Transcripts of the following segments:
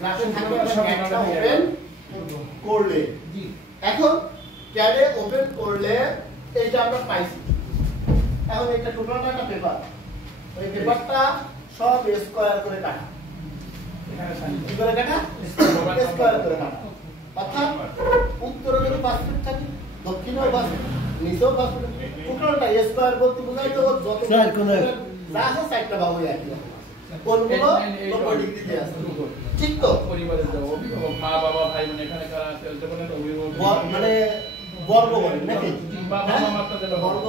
গ্রাফে থাকবে ক্যাডটা ওপেন করলে। জি এখন ক্যাডে ওপেন করলে এইটা আমরা পাইছি। এখন এটা টোটালটা একটা পেপার, ওই পেপারটা সব স্কয়ার করে কাটা। কি করে কাটা? স্কয়ার করে কাটা। অর্থাৎ উত্তরে যদি 5 ফিট থাকে, দক্ষিণেও 5 ফিট, নিচেও 5 ফিট, টোটালটা স্কয়ার বলতে বোঝায় তো যত যা আছে সাইডটা বাহুই একই রকম আছে। কোনগুলো 90 ডিগ্রিতে আছে। ঠিক তো? পরিবারের যে অভিভাবক, মা বাবা ভাই বোন এখানে কারা আছে জীবনের অভিভাবক মানে বর্গ বলেন নাকি? বাবা মা তো বর্গ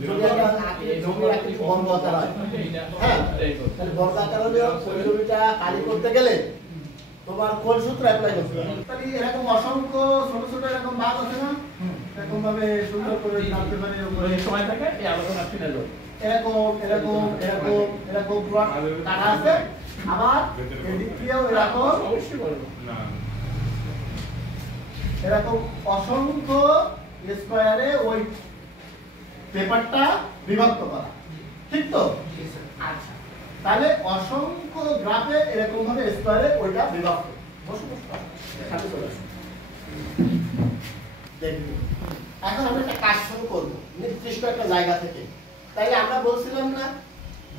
যদি একটা জমি রাখি বর্গ আকার হয়। হ্যাঁ, তাহলে বর্গ আকার হলে ওই জমিটা খালি করতে গেলে তোমার কোন সূত্র অ্যাপ্লাই করতে হবে? তাহলে এরকম অসংখ্য ছোট ছোট এরকম ভাগ আছে না, এরকম ভাবে সুন্দর করে জানতে পারি উপরে সময় থাকে এই আলোচনা শুনে যাও। এরকম এরকম এরকম এরকম পুরো কাটা আছে। আবার এদিক দিয়েও এরকম অবশ্যই বলবো না এরকম অসংখ্য স্কয়ারে ওই পেপারটা বিভক্ত করা। ঠিক তো? আচ্ছা, তাহলে অসংখ্য গ্রাফে এরকম ভাবে স্কয়ারে ওইটা বিভক্ত। সাথে চলে আসুন। দেখুন, এখন আমরা একটা কাজ শুরু করব নির্দিষ্ট একটা জায়গা থেকে। তাইলে আমরা বলছিলাম না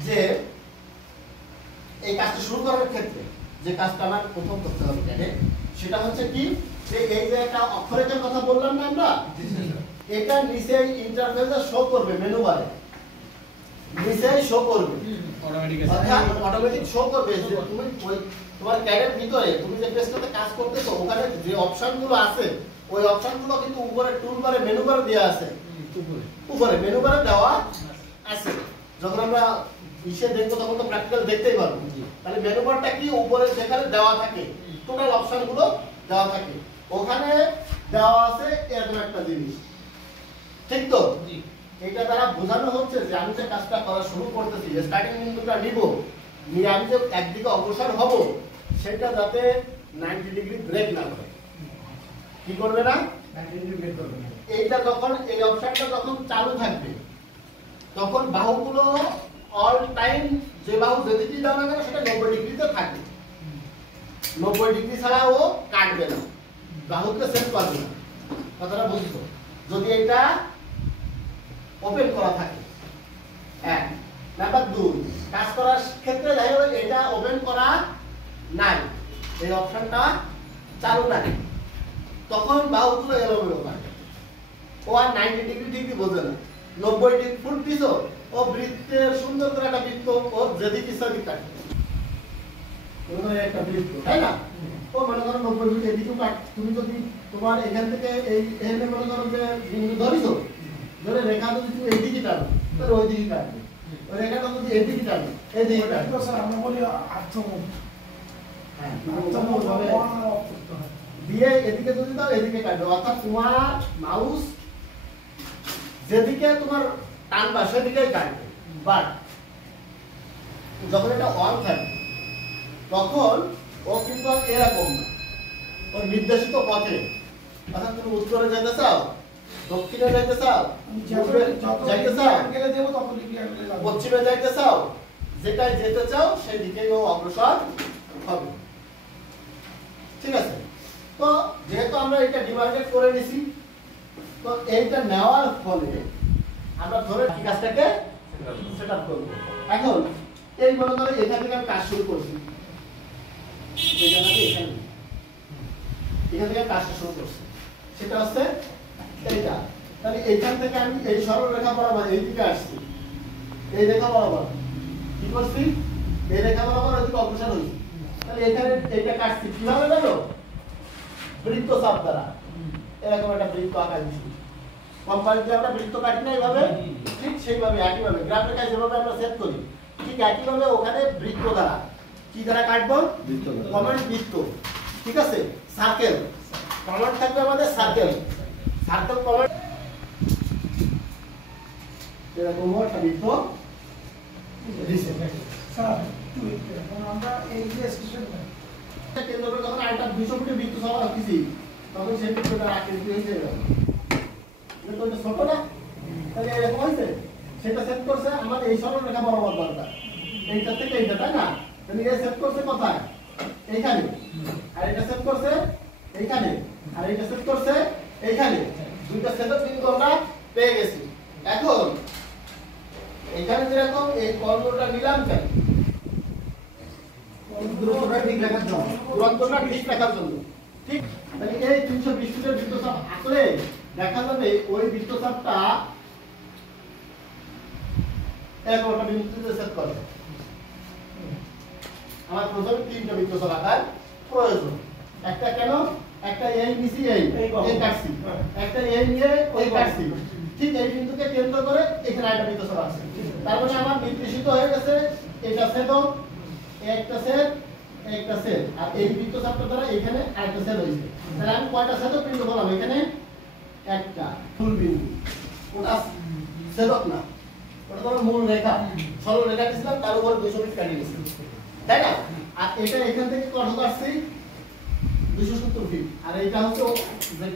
যে এই কাজটা শুরু করার ক্ষেত্রে যে কাজটা আমার প্রথম করতে হবে সেটা হচ্ছে কি, যে এই যে একটা অক্ষরেখার কথা বললাম না আমরা, এটা নিচে ইন্টারফেসে শো করবে, মেনু বারে নিচেই শো করবে, অটোমেটিক শো করবে যে তুমি তোমার ক্যাডের ভিতরে তুমি যে পেজটাতে কাজ করতেছো ওখানে যে অপশনগুলো আছে ওই অপশনগুলো কিন্তু উপরে টুলবারে মেনু বারে দেওয়া আছে। উপরে মেনু বারে দেওয়া আছে। যখন আমরা ইসে দেখবো তখন তো প্র্যাকটিক্যাল দেখতেই পারবো। তাহলে মেনু বারটা কি উপরে যেখানে দেওয়া থাকে টোটাল অপশনগুলো দেওয়া থাকে, ওখানে দেওয়া আছে এরকম একটা জিনিস। ঠিক তো? এটা দ্বারা বোঝানো হচ্ছে যে আমি যে কাজটা করা শুরু করতেছি, স্টার্টিং বিন্দুটা নিব, নিয়ে আমি যে একদিকে অগ্রসর হব সেটা যাতে 90 ডিগ্রি ব্রেক না করে। কি করবে না? 90 ডিগ্রি ব্রেক করবে না। এইটা যখন এই অপশনটা যখন চালু থাকবে তখন বাহুগুলো অল টাইম যে বাহু যেদিকেই দাও না কেন সেটা 90 ডিগ্রিতে থাকবে। 90 ডিগ্রি ছাড়া ও কাটবে না, বাহুকে সেট করবে না। কথাটা বুঝছো? যদি এটা ওপেন করা থাকে। এক নাম্বার 2, কাজ করার ক্ষেত্রে যাই হোক এটা ওপেন করা নাই, এই অপশনটা চালু নাই, তখন বাহুগুলো এলোমেলো থাকে। ও আর 90 ডিগ্রি ঠিকই বোঝে না। 90 ডিগ্রি ফুল দিছো, ও বৃত্তের সুন্দর করে একটা বৃত্ত ও যেদিকে ইচ্ছা দিকে কাটে। একটা বৃত্ত, তাই না? ও মনে করো 90 ডিগ্রি এদিকেও কাট। তুমি যদি তোমার এখান থেকে এই এখানে মনে করো যে বিন্দু ধরিছো, ধরে রেখা যদি তুমি এইদিকে টানো তাহলে ওই দিকে কাটবে। ওই রেখাটা যদি এইদিকে টানো এইদিকে কাটবে। স্যার আমরা বলি আর্থমুখ। হ্যাঁ, আর্থমুখ হবে দিয়ে এদিকে যদি দাও এদিকে কাটবে। অর্থাৎ তোমার মাউস যেদিকে তোমার টানবা সেদিকেই কাটবে। বাট যখন এটা অন থাকবে তখন ও কিন্তু এরকম না, ও নির্দেশিত পথে। অর্থাৎ তুমি উত্তরে যেতে চাও, দক্ষিণে যাইতে চাও, যাইতে চাও, পশ্চিমে যাইতে চাও, যেটাই যেতে চাও সেই দিকেই ও অগ্রসর হবে। ঠিক আছে? তো যেহেতু আমরা এটা ডিমার্কেট করে নিছি, তো এইটা নেওয়ার ফলে আমরা ধরে কাজটাকে সেটআপ করব। এখন এই মনে করো এখান থেকে আমি কাজ শুরু করছি, এখান থেকে কাজটা শুরু করছি, সেটা হচ্ছে এইটা। তাহলে এইখান থেকে আমি এই সরল রেখা বরাবর এইদিকে আসছি, এই রেখা বরাবর কি করছি, এই রেখা বরাবর ওইদিকে অগ্রসর হয়েছি। তাহলে এখানে এইটা কাটছি কিভাবে জানো? বৃত্ত চাপ দ্বারা। এরকম একটা বৃত্ত আঁকা দিচ্ছি। কোম্পানিতে আমরা বৃত্ত কাটি না এইভাবে, ঠিক সেইভাবে একইভাবে গ্রাফ রেখায় যেভাবে আমরা সেট করি ঠিক একইভাবে ওখানে বৃত্ত দ্বারা কি দ্বারা কাটবো? কমান্ড বৃত্ত। ঠিক আছে? সার্কেল কমান্ড থাকবে আমাদের, সার্কেল সার্কেল কমান্ড এরকম একটা বৃত্ত দিছে। স্যার আমরা এই যে কেন্দ্র করে যখন আরেকটা 200 ফুটের বৃত্ত সহ রাখছি তখন সেই বৃত্তটা আকৃতি হয়ে যাবে। এটা তো ছোট না, তাহলে এরকম হয়েছে। সেটা সেট করছে আমাদের এই সরল রেখা বরাবর দরকার, এইটা থেকে এইটা, তাই না? তাহলে এই সেট করছে কোথায়? এইখানে, আর এটা সেট করছে এইখানে, আর এটা সেট করছে এইখানে। দুইটা ছেদক বিন্দু আমরা পেয়ে গেছি। এখন এখানে যেরকম এই কর্ণটা নিলাম কেন? দূরত্বটা ঠিক রাখার জন্য, দূরত্বটা ঠিক রাখার জন্য। ঠিক, তাহলে এই 320 ফিটের বৃত্তচাপ আঁকলে দেখা যাবে ওই বৃত্তচাপটা এরকম একটা বিন্দুতে সেট করে। আমার প্রথমে তিনটা বৃত্তচাপ আঁকার প্রয়োজন। একটা কেন? একটা এই নিচে এই কাটছি, একটা এই নিয়ে ওই কাটছি। ঠিক এই বিন্দুকে কেন্দ্র করে এখানে একটা বৃত্তচাপ আছে। তার মানে আমার নির্দেশিত হয়ে গেছে এটা ছেদক, একটা ছেদ, একটা ছেদ, আর এই বৃত্তচাপটা দ্বারা এখানে আরেকটা ছেদ হয়েছে। তাহলে আমি কয়টা ছেদক বিন্দু বললাম? এখানে একটা ফুল বিন্দু। ওটা ছেদক না, ওটা ধরো মূল রেখা, সরল রেখা দিয়েছিলাম, তার উপর 200 ফিট কাটিয়ে দিয়েছি, তাই না? আর এটা এখান থেকে কত কাটছি? 270 ফিট। আর এটা হচ্ছে যে